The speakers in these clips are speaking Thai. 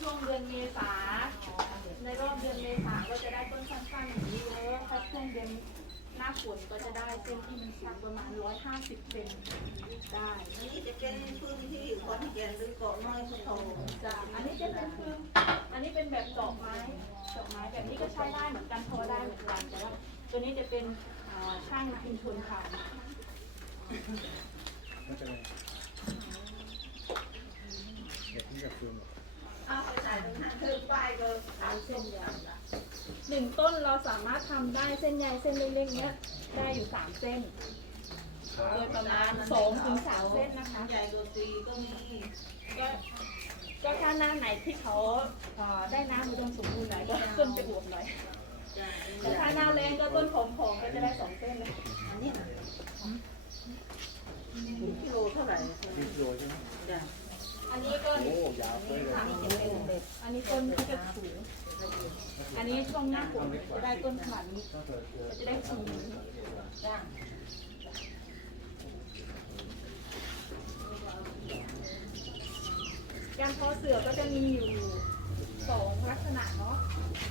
ช่วงเดือนเมษาในรอบเดือนเมษาก็จะได้ต้นสั้นๆอย่างนี้เยอะถ้าช่วงเดือนหน้าฝนก็จะได้เส้นที่มันสูงประมาณ 150เซนได้อันนี้จะเป็นพื้นที่ขอนแก่นหรือเกาะน้อยพุทโธจ้ะอันนี้จะเป็นคืออันนี้เป็นแบบดอกไม้ดอกไม้แบบนี้ก็ใช้ได้เหมือนกันพอได้เหมือนกันแต่ว่าตัวนี้จะเป็นอ่าช่างชุมชนค่ะไม่เป็นไรเดี๋ยวพี่จะคืน เอาไปใส่ตรงนั้นคือป้ายก็เอาเส้นยาวหนึ่งต้นเราสามารถทำได้เส้นใยเส้นเล็กๆเนี้ยได้อยู่สามเส้น โดยประมาณสองถึงสามเส้นนะคะ ใหญ่กว่าตีก็มีก็ก็ถ้าหน้าไหนที่เขาเอ่อได้น้ำอุดมสมบูรณ์หน่อยก็ต้นจะอวบหน่อยจ้ะแต่ถ้าหน้าแรงก็ต้นผอมๆก็จะได้สองเส้นเลยอันนี้นะกิโลเท่าไหร่พี่โรยใช่ไหมจ้ะ อันนี้ก็โอ้ยาวเลยเลยอันนี้จะเด็ดอันนี้ต้นที่จะสูงอันนี้ช่วงหน้าฝนจะได้ต้นขนาดนี้ก็จะได้สูงจ้ะการพาะเสือก็จะมีอยู่สองลักษณะเนาะ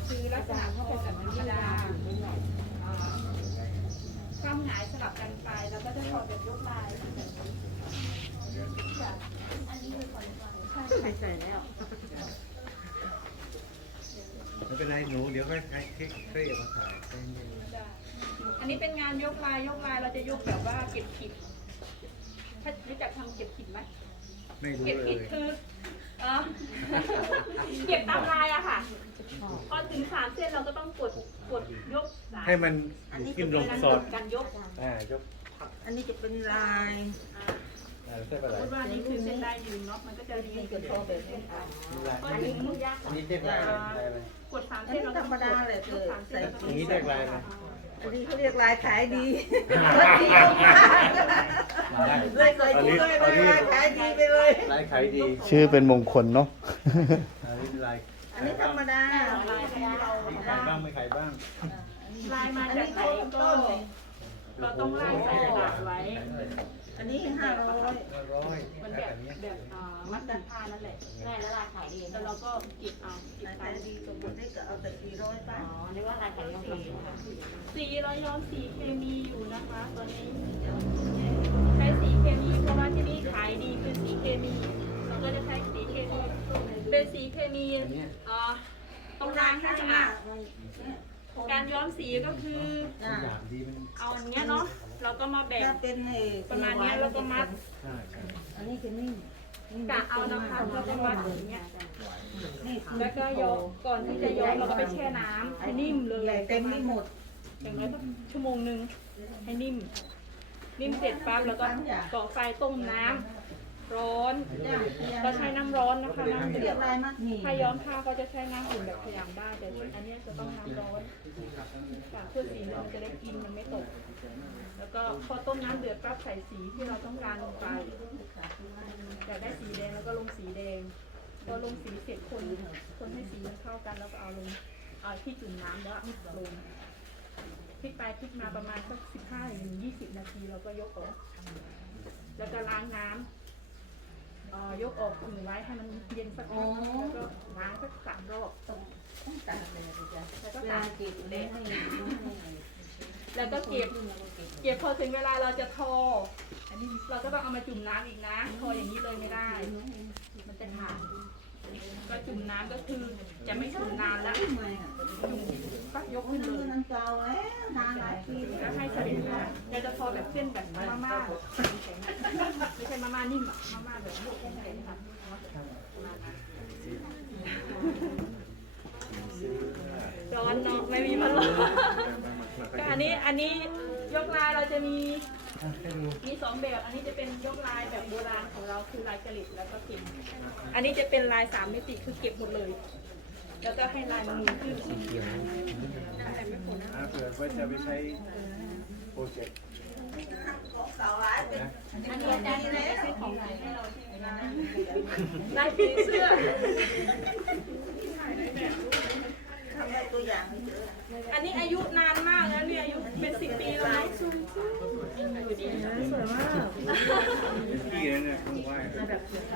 คือลักษณะเพาะแบบธรรมดาอ่าความหงายสลับกันไปแล้วก็จะพอแบบยกลายแบบนี้ค่ะอันนี้คือคอนไฟ ใช่ค่ะใส่แล้วไม่เป็นไรหนูเดี๋ยวค่อยค่อยคลิกเคลียร์มาถ่ายใจเย็นได้อันนี้เป็นงานยกลายยกลายเราจะยกแบบว่าเก็บขิดถ้ารู้จักทำเก็บขิดไหมไม่รู้เก็บเลผิดยคือเออเก็บตามลายอะค่ะพอถึงสามเส้นเราก็ต้องกดกดยกสามให้มันขึ้นลงสอดการยกอ่ายกอันนี้จะเป็นลาย อ่าใช่ปะสไรมมติว่านี่คือเส้นได้ยืนเนาะ มันก็จะเรียงกันพอแบบนี้อะพอถึงอันนี้เรียกลายอะไรลายอะไรกดสามอันเส้นนี้เราธก็รรมดาเลยยคือกสามเส้ใส่นเราก็อย่างนี้เรียกลายอะไรอันนี้เขาเรียกลายขายดีเลยใส่ดีเลยลายขายดีไปเลยลายขายดี ชื่อเป็นมงคลเนาะอันนี้ลายอันนี้ธรรมดาลายที่เรามีขายบ้างไม่ขายบ้างลายมาอันจากนี้ไหนต้นก็ต้นเลยเราต้องไล่ใส่กระดาษไว้ อันนี้ห้าร้อยร้อยมันแบแบบบนี้แบบอ่ามัดดันผ้านั่นแหละง่ายแล้วลายขายดีแล้วเราก็เก็บเอาเก็บลายไปขายดีสมมติได้ก็เอาแต่สี่ร้อยบาอ๋ทอนึกว่าลายขายยอมสีสีเราย้อมสีเคมีอยู่นะคะตอนนี้ใช้สีเคมีเพราะว่าที่นี่ขายดีคือสีเคมีเราก็จะใช้สีเคมีเป็นสีเคมีอันนี้อ่าต้องล้างให้สะอาดการย้อมสีก็คือ จ้า อย่างดีมันเอาอันเนี้ยเนาะ เราก็มาแบ่งถ้าเป็นไอ้ประมาณเนี้ยแล้วก็มัดใช่ใช่อันนี้คือนิ่มกะเอานะคะแล้วก็มัดอย่างเงี้ยนี่คือแล้วก็ย้อมก่อนที่จะย้อมเราก็ไปแช่น้ำให้นิ่มเลยใหญ่เต็มไม่หมดอย่างน้อยสักชั่วโมงหนึ่งให้นิ่ม นิ่มเสร็จปั๊บแล้วก็ก่อไฟต้มน้ำ ร้อน เราใช้น้ำร้อนนะคะน้ำเรีเดืยอกดลายมัดหมี่ถ้าย้อมผ้าก็จะใช้น้ำอุ่นแบบพยายามได้แต่อันเนี้ยจะต้องน้ำร้อนค่ะเพื่อสีมันจะได้กินมันไม่ตก แล้วก็พอต้มน้ำเดือดปั๊บใส่สีที่เราต้องการลงไปอยากได้สีแดงแล้วก็ลงสีแดงพอลงสีเสร็จคนคนให้สีมันเข้ากันแล้วก็เอาลงเอาที่จุ่มน้ำแล้วลงพลิกไปพลิกมาประมาณสักสิบห้าถึงยี่สิบนาทีเราก็ยกออกแล้วก็ล้างน้ำเอ่อยกออกถึงไว้ให้มันเย็นสักพักแล้วก็ล้างสักสามรอบ ต้องตากเลยนะจ๊ะแล้วก็เวตาลากเก็บเละให้แล้วก็เก็บ เก็บพอถึงเวลาเราจะทอ อันนี้เราก็ต้องเอามาจุ่มน้ำอีกนะ ทออย่างนี้เลยไม่ได้ มันจะขาด ก็จุ่มน้ำก็คือจะไม่จุ่มนานแล้วทำไมอะจุ่มปั๊บยกขึ้นเลยมันเก่าแล้วนานหลายปีแล้วให้เสด็จนะเราจะทอแบบเส้นแบบมาม่าไม่ใช่มาม่านิ่มอะมาม่าแบบแข็งๆค่ะร้อนเนาะไม่มีพัดลมก็อันนี้อันนี้ยกลายเราจะมี มีสองแบบ อันนี้จะเป็นยกลายแบบโบราณของเราคือลายกระหลิบแล้วก็เก็บอันนี้จะเป็นลายสามมิติคือเก็บหมดเลย แล้วก็ให้ลายมันนูนขึ้นอ่าเผื่อว่าจะไปใช้โปรเจกต์ของเก่าหลายเป็นนะอันนี้อาจารย์จะซื้อของขายให้เราใช่ไหมลายผีเสื้อทำได้ตัวอย่างไม่เจออันนี้อายุนานมากแล้ว เนี่ยอายุเป็นสิบปีแล้วนะสวยมากที่นั่นน่ะต้องไหว้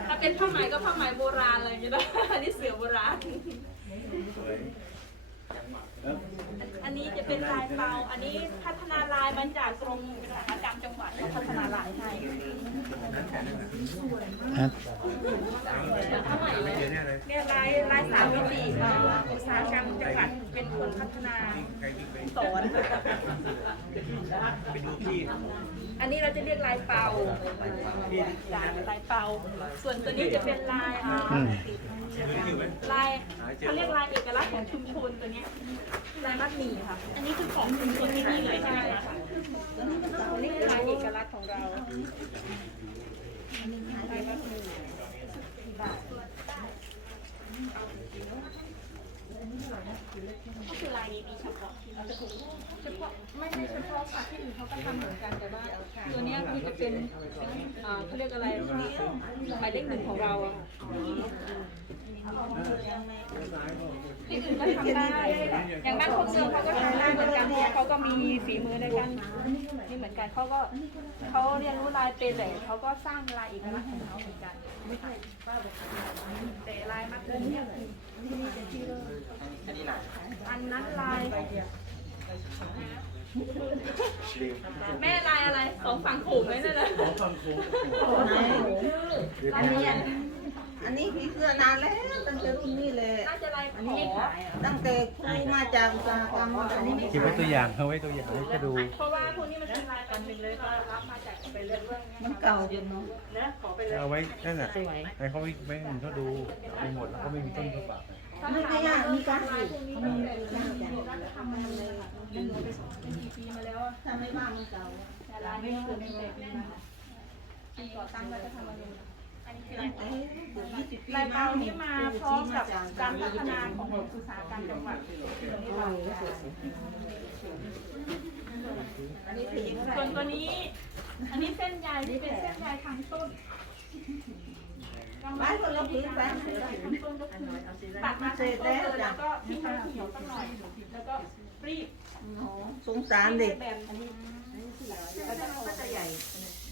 ถ้าเป็นผ้าไหมก็ผ้าไหมโบราณอะไรอย่างเงี้ยนะอันนี้เสือโบราณ สวยแล้วอันนี้จะเป็นลายเปา อันนี้พัฒนาลายมาจากกรมอุตสาหกรรมจังหวัดเขาพัฒนาลายให้ไม่เจอเนี่ยเลยเนี่ยลายลายสามมิติเอ่ออุตสาหกรรมจังหวัดเป็นคนพัฒนาใครที่ไปสอน ไปดูที่อันนี้เราจะเรียกลายเปาจากลายเปา ส่วนตัวนี้จะเป็นลายเอ่ออดูที่ไหมลายเขาเรียกลายเอกลักษณ์ของชุมชนตัวเนี้ยลายมัดหมี่ค่ะ อันนี้คือของชุมชนที่นี่เลยใช่ไหมคะอันนี้คือลายเอกลักษณ์ของเราลายมัดหมี่ ก็คือลายนี้มีเฉพาะที่เราจะถูกเฉพาะไม่ไม่เฉพาะค่ะที่อื่นเขาก็ทำเหมือนกันแต่ว่าตัวเนี้ยคือจะเป็นเอ่อเขาเรียกอะไรหมายเลขหนึ่งของเราอะที่อื่นก็ทำได้อย่างบ้านคนเมืองเขาก็ทำได้เหมือนกันเพราะเขาก็มีฝีมือในการนี่เหมือนกันเขาก็เขาเรียนรู้ลายเป็นแต่เขาก็สร้างลายเอกลักษณ์ของเขาเหมือนกันแต่ลายมัดผมเนี่ย อันนั้นลายแม่ลายอะไรสองฝั่งผูกเลยนั่นแหละอันนี้อันนี้พี่เสื้อนานแล้วตั้งแต่รุ่นนี้เลยน่าจะลายขอตั้งแต่ครูมาจากอุตสาหกรรมอันนี้ไม่เก็บไว้ตัวอย่างเอาไว้ตัวอย่างให้ดูเพราะว่าพวกนี้มันเป็น ลายกันเป็นเลยก็รับมาจากไปเรื่อยๆมันเก่าจนเนาะนะขอไปเลยเอาไว้นั่นน่ะให้เขาไม่ไม่ให้เขาดูเอาไปหมดแล้วก็ไม่มีต้นกระบะไม่ไม่ยากมีการลาสืยบพวกนี้มันเป็นลายที่เราทำมาเลยเป็นกี่ปีมาแล้วอะถ้าไม่ว่ามันเก่าแต่ลายไม่เคยเป็นแบบนี้นะปีก่อตั้งรัฐธรรมนูญอันนี้คือลายเอ๊ะเดี๋ยวยี่สิบปีลายเปานี้มาพร้อมกับการพัฒนาของอุตสาหกรรมจังหวัดอันนี้ถึง ส่วนตัวนี้ อันนี้เส้นใยที่เป็นเส้นใยทางต้นไม้คนละพื้นไปทางต้นก็คือตัดมาเสร็จแล้วแล้วก็ทิ้งให้เขียวสักหน่อยแล้วก็รีบสงสารเด็กแบบนี้แล้วก็จะใหญ่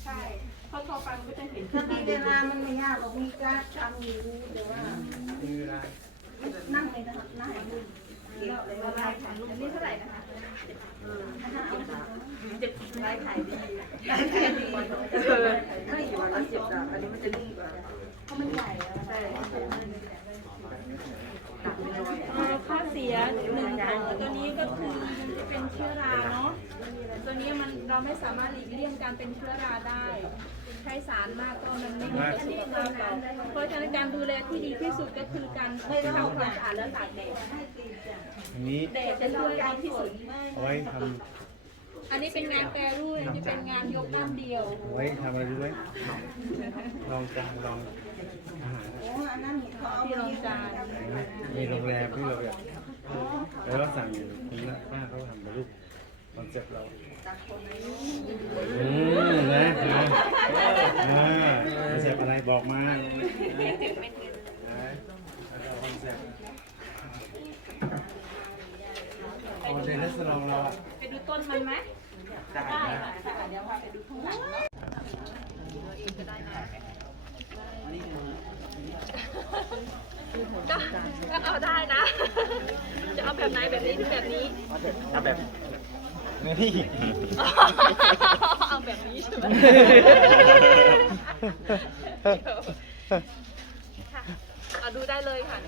ใช่พอทอไปมันก็จะเห็นถ้ามีเวลามันไม่ยากหรอกมีการทำอยู่แต่ว่ามีเวลานั่งไม่ได้นั่งเก็บเลยว่าอันนี้เท่าไหร่นะคะ เจ็บไร้ขายดีไร้ขายดีไม่อยู่วันละเจ็บอะอันนี้มันจะดีกว่าเพราะมันใหญ่แล้วใช่ข้อเสียหนึ่งของตัวนี้ก็คือจะเป็นเชื้อราเนาะตัวนี้มันเราไม่สามารถหลีกเลี่ยงการเป็นเชื้อราได้ ช้สารมากก็มันไม่ดีกับสุขภาพเราเพราะฉะนั้นการดูแลที่ดีที่สุดก็คือการทำความสะอาดและตากแดดอันนี้แดดจะช่วยดีที่สุด เอาไว้ทอันนี้เป็นงานแปรรูปอันนี้เป็นงานยกด้านเดียวำเอาไว้ทำอะไรรู้ไหมลองจานลองอาหารโอ้อันนั้นเขาเอาที่รองจานมีโรงแรมที่เราแบบแล้วก็สั่งอยู่คุณป้าเขาทำมารูปคอนเซ็ปต์เราอืมนะนะ อ่าคอนเซ็ปต์อะไรบอกมาคอนเซ็ปต์เอาในรีสอร์ทเราไปดูต้นมันไหมได้ค่ะค่ะเดี๋ยวพาไปดูข้างหลังเนาะก็ก็เอาได้นะ จะเอาแบบไหนแบบนี้หรือแบบนี้ เอาแบบ นี่เอาแบบนี้ใช่ไหมค่ะเอาดูได้เลยค่ะ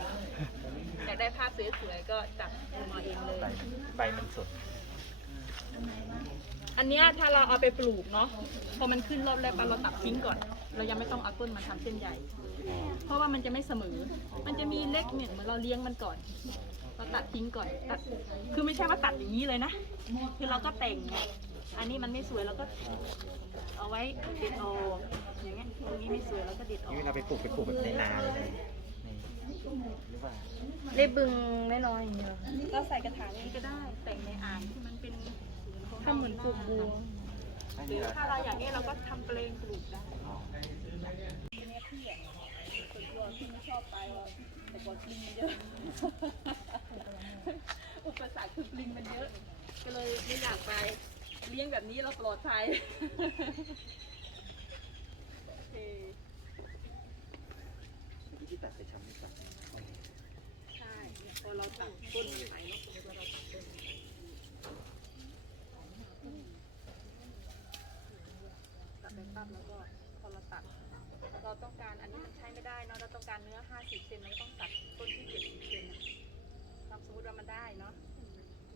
อยากได้ภาพสวยๆก็จับมาเองเลย ใบมันสด อันเนี้ยถ้าเราเอาไปปลูกเนาะพอมันขึ้นรอบแรกปั๊บเราตัดทิ้งก่อน เรายังไม่ต้องเอาต้นมาทำเส้นใหญ่ เพราะว่ามันจะไม่เสมอ มันจะมีเล็กเนี่ยเหมือนเราเลี้ยงมันก่อน เราตัดทิ้งก่อนตัดคือไม่ใช่ว่าตัดอย่างนี้เลยนะคือเราก็แต่งไงอันนี้มันไม่สวยเราก็ เอาไว้เด็ดออกอย่างเงี้ยตรงนี้ไม่สวยเราก็เด็ดออกนี่เราไปปลูกไปปลูกแบบในนาเลยนะหรือว่าได้บึงไม่น้อยอย่างเงี้ยเราใส่กระถางนี้ก็ได้ แต่งในอ่างที่มันเป็นทำเหมือนปลูกบัวหรือถ้าเราอย่างนี้เราก็ทำเปลงปลูกได้ เนี่ยพี่อะส่วนตัวพี่ไม่ชอบไปหรอกแต่ ก่อนปลิงมันเยอะ อุปสรรคคือปลิงมันเยอะ ก็เลยไม่อยากไป เลี้ยงแบบนี้เราปลอดภัยโอเคที่ตัดไปชำไม่ตัดใช่เนี่ยพอเราตัดต้นมันไปเนาะสมมติว่าเราตัดต้นมันไปตัดไปปั๊บแล้วก็ เราตัด เราต้องการอันนี้มันใช้ไม่ได้เนาะเราต้องการเนื้อ 50เซนเราต้องตัดต้นที่70เซนทำสมมติว่ามันได้เนาะ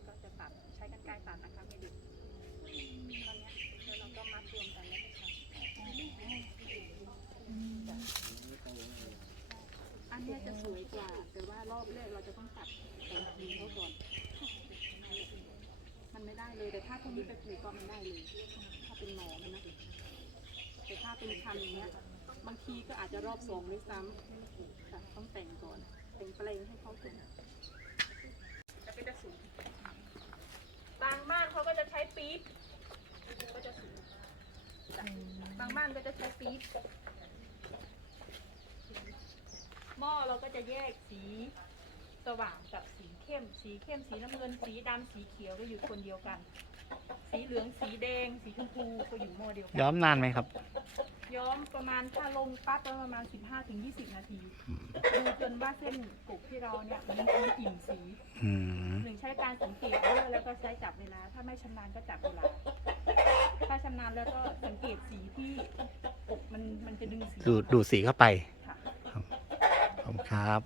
ก็จะตัดใช้กันไกรตัดนะคะไม่ดึงตอนนี้แล้วเราก็มัดรวมกันแล้วก็ตัดอันนี้จะสวยกว่า แต่ว่ารอบแรกเราจะต้องตัดแต่งทีเขาก่อนมันไม่ได้เลยแต่ถ้าพวกนี้ไปปลูกก็มันได้เลย ถ้าเป็นหนอมันนะ แต่ถ้าเป็นพันอย่างเงี้ยบางทีก็อาจจะรอบสองด้วยซ้ำค่ะต้องแต่งก่อนแต่งแปลงให้เขาถึงจะเป็นจะสูงบางบ้านเขาก็จะใช้ปี๊บก็จะสูงบางบ้านก็จะใช้ปี๊บหม้อเราก็จะแยกสีสว่างกับสีเข้ม สีเข้มสีน้ำเงินสีดำสีเขียวก็อยู่คนเดียวกัน สีเหลืองสีแดง สีชมพูก็อยู่หม้อเดียวกันย้อมนานไหมครับ ย้อมประมาณถ้าลงปั๊บแล้วประมาณ 15ถึง20 นาที ดูจนว่าเส้นกบที่เราเนี่ยมันมันอิ่มสีอืมหนึ่งใช้การสังเกตด้วยแล้วก็ใช้จับเวลา ถ้าไม่ชำนาญก็จับเวลา ถ้าชำนาญแล้วก็สังเกตสีที่กบมันมันจะดึงสีดูดดูดสีเข้าไป ค่ะ ขอบคุณครับ